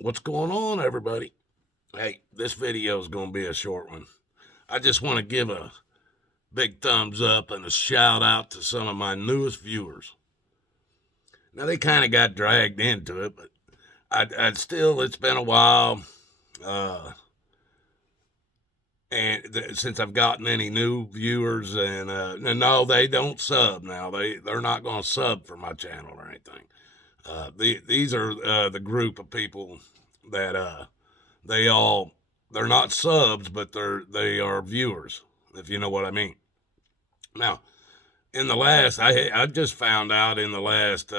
What's going on, everybody? Hey, this video is going to be a short one. I just want to give a big thumbs up and a shout out to some of my newest viewers. Now, they kind of got dragged into it, but I'd still, it's been a while. Since I've gotten any new viewers, and no, they don't sub now. They're not going to sub for my channel or anything. These are the group of people that they're not subs, but they are viewers, if you know what I mean. Now, in the last, I just found out in the last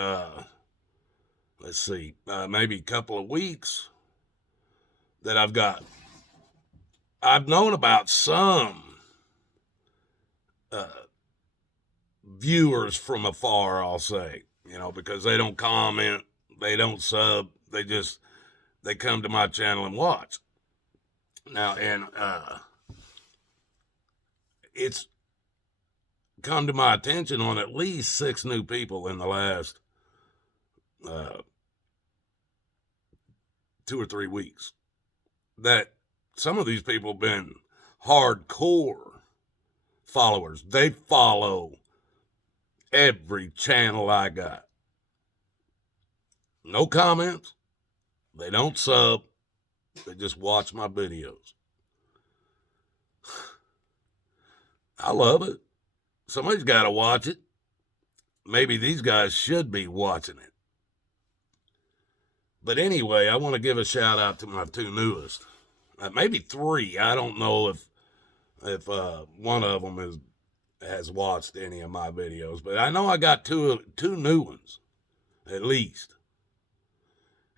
maybe a couple of weeks that I've known about some viewers from afar, I'll say, because they don't comment, they don't sub, they come to my channel and watch. Now, and it's come to my attention on at least 6 new people in the last 2 or 3 weeks that some of these people have been hardcore followers. They follow every channel I got. No comments. They don't sub. They just watch my videos. I love it. Somebody's got to watch it. Maybe these guys should be watching it. But anyway, I want to give a shout out to my 2 newest. Maybe 3. I don't know if one of them has watched any of my videos, but I know I got two new ones, at least.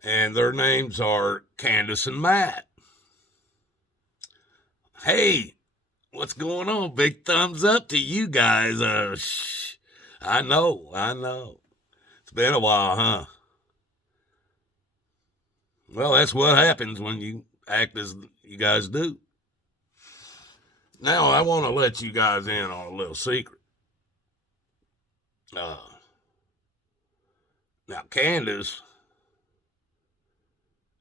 And their names are Candice and Matt. Hey, what's going on? Big thumbs up to you guys. I know. It's been a while, huh? Well, that's what happens when you act as you guys do. Now, I want to let you guys in on a little secret. Now, Candice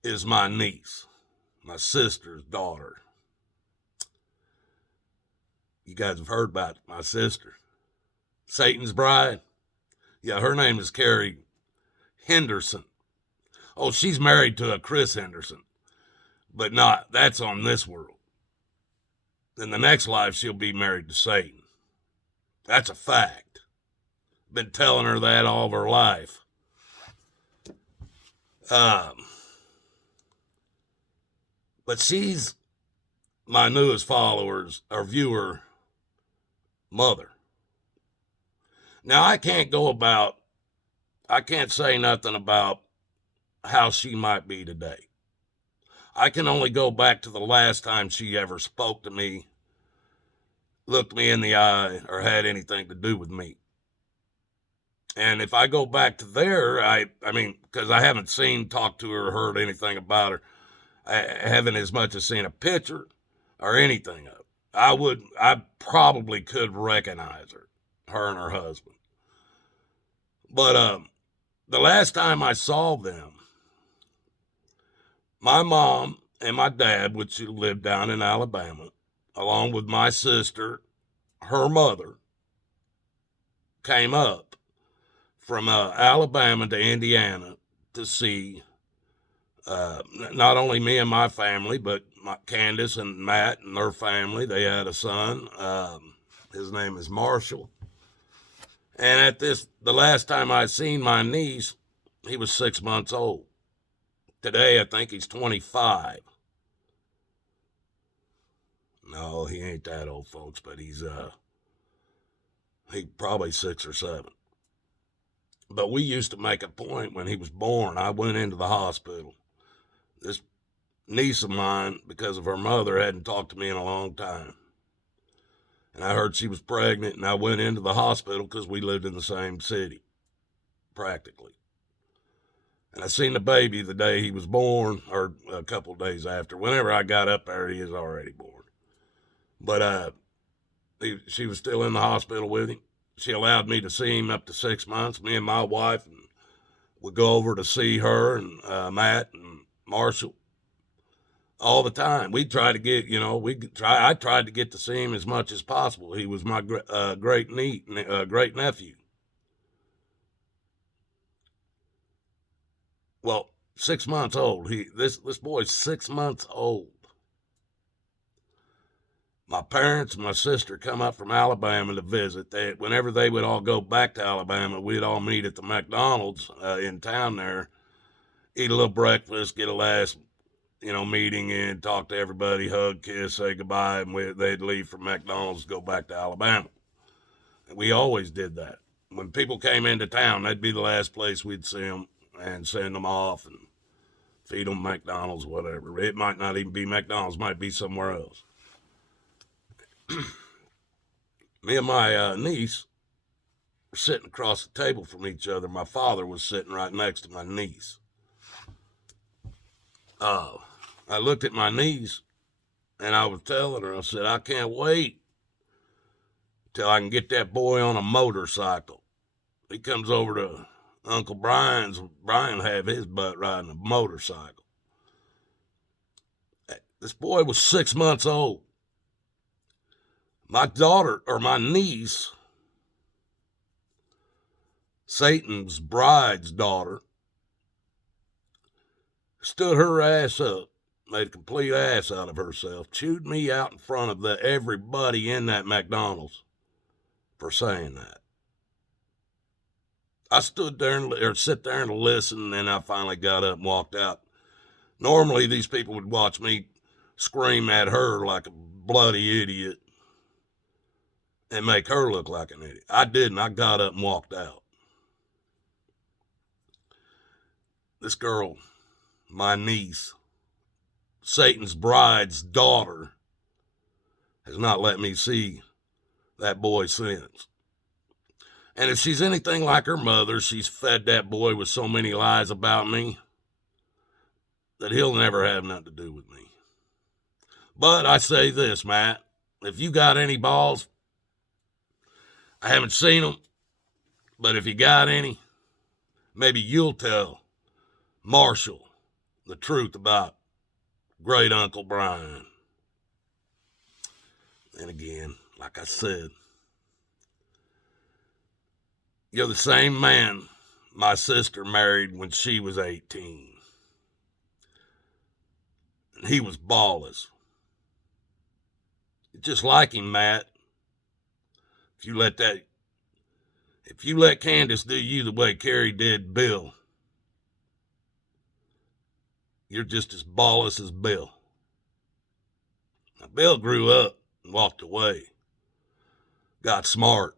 is my niece, my sister's daughter. You guys have heard about my sister, Satan's bride. Yeah, her name is Carrie Henderson. Oh, she's married to a Chris Henderson, but that's on this world. In the next life, she'll be married to Satan. That's a fact. Been telling her that all of her life. But she's my newest followers or viewer mother. Now, I can't say nothing about how she might be today. I can only go back to the last time she ever spoke to me, looked me in the eye, or had anything to do with me. And if I go back to there, I mean, because I haven't talked to her, or heard anything about her, I haven't as much as seen a picture or anything of it. I probably could recognize her and her husband. But the last time I saw them, my mom and my dad, which lived down in Alabama, along with my sister, her mother, came up from Alabama to Indiana to see not only me and my family, but Candice and Matt and their family. They had a son. His name is Marshall. And the last time I seen my niece, he was 6 months old. Today, I think he's 25. No, he ain't that old, folks, but he's probably 6 or 7. But we used to make a point when he was born. I went into the hospital. This niece of mine, because of her mother, hadn't talked to me in a long time. And I heard she was pregnant, and I went into the hospital because we lived in the same city, practically. And I seen the baby the day he was born, or a couple of days after. Whenever I got up there, he was already born. But she was still in the hospital with him. She allowed me to see him up to 6 months. Me and my wife would go over to see her and Matt and Marshall, all the time. We try to get, I tried to get to see him as much as possible. He was my great nephew. Well, 6 months old. This boy's 6 months old. My parents and my sister come up from Alabama to visit. Whenever they would all go back to Alabama, we'd all meet at the McDonald's in town there, eat a little breakfast, get a last, meeting in, talk to everybody, hug, kiss, say goodbye, and they'd leave from McDonald's, go back to Alabama. And we always did that. When people came into town, that'd be the last place we'd see them and send them off and feed them McDonald's, whatever. It might not even be McDonald's, might be somewhere else. Me and my niece were sitting across the table from each other. My father was sitting right next to my niece. I looked at my niece and I was telling her, I said, I can't wait till I can get that boy on a motorcycle. He comes over to Uncle Brian have his butt riding a motorcycle. This boy was 6 months old. My daughter, or my niece, Satan's bride's daughter, stood her ass up, made a complete ass out of herself, chewed me out in front of everybody in that McDonald's for saying that. I stood there sit there and listen, and then I finally got up and walked out. Normally, these people would watch me scream at her like a bloody idiot and make her look like an idiot. I didn't. I got up and walked out. This girl, my niece, Satan's bride's daughter, has not let me see that boy since. And if she's anything like her mother, she's fed that boy with so many lies about me that he'll never have nothing to do with me. But I say this, Matt, if you got any balls, I haven't seen them, but if you got any, maybe you'll tell Marshall the truth about great Uncle Brian. And again, like I said, you're the same man my sister married when she was 18. And he was ballless. Just like him, Matt. If you let Candice do you the way Carrie did Bill, you're just as ballless as Bill. Now, Bill grew up and walked away, got smart.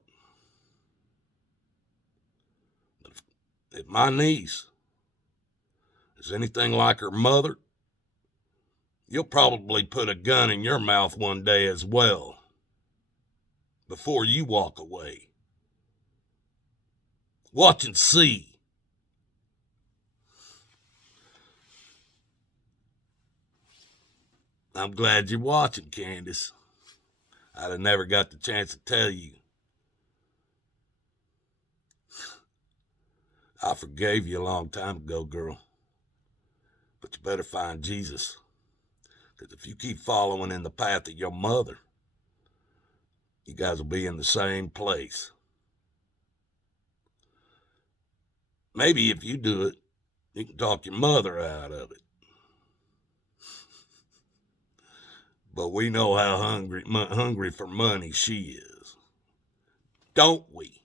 But if my niece is anything like her mother, you'll probably put a gun in your mouth one day as well before you walk away. Watch and see. I'm glad you're watching, Candice. I'd have never got the chance to tell you. I forgave you a long time ago, girl. But you better find Jesus. Because if you keep following in the path of your mother, you guys will be in the same place. Maybe if you do it, you can talk your mother out of it. But we know how hungry for money she is. Don't we?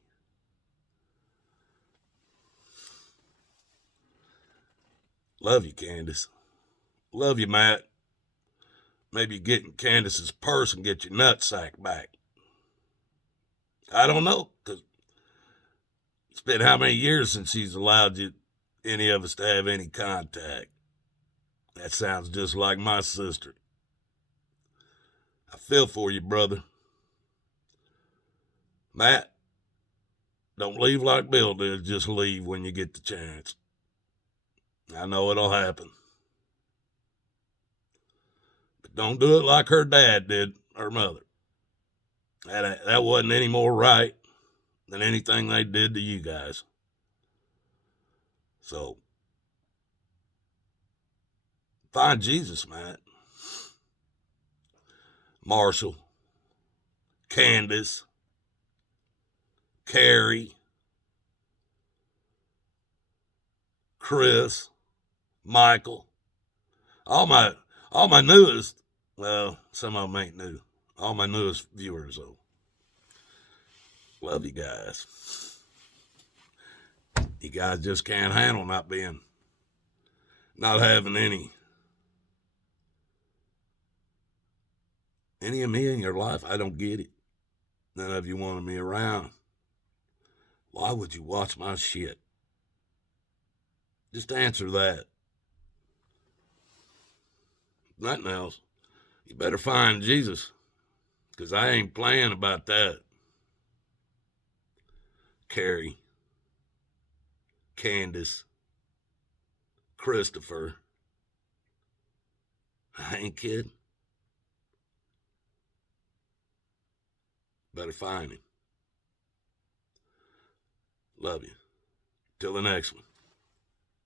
Love you, Candice. Love you, Matt. Maybe get in Candice's purse and get your nutsack back. I don't know, because it's been how many years since she's allowed any of us to have any contact. That sounds just like my sister. I feel for you, brother. Matt, don't leave like Bill did. Just leave when you get the chance. I know it'll happen. But don't do it like her dad did, her mother. That wasn't any more right than anything they did to you guys. So, Find Jesus, Matt. Marshall, Candice, Carrie, Chris, Michael, all my newest, well, some of them ain't new. All my newest viewers, though. Love you guys. You guys just can't handle not having any of me in your life. I don't get it. None of you wanted me around. Why would you watch my shit? Just answer that. Nothing else. You better find Jesus, because I ain't playing about that. Carrie, Candice, Christopher. I ain't kidding. Better find him. Love you. Till the next one.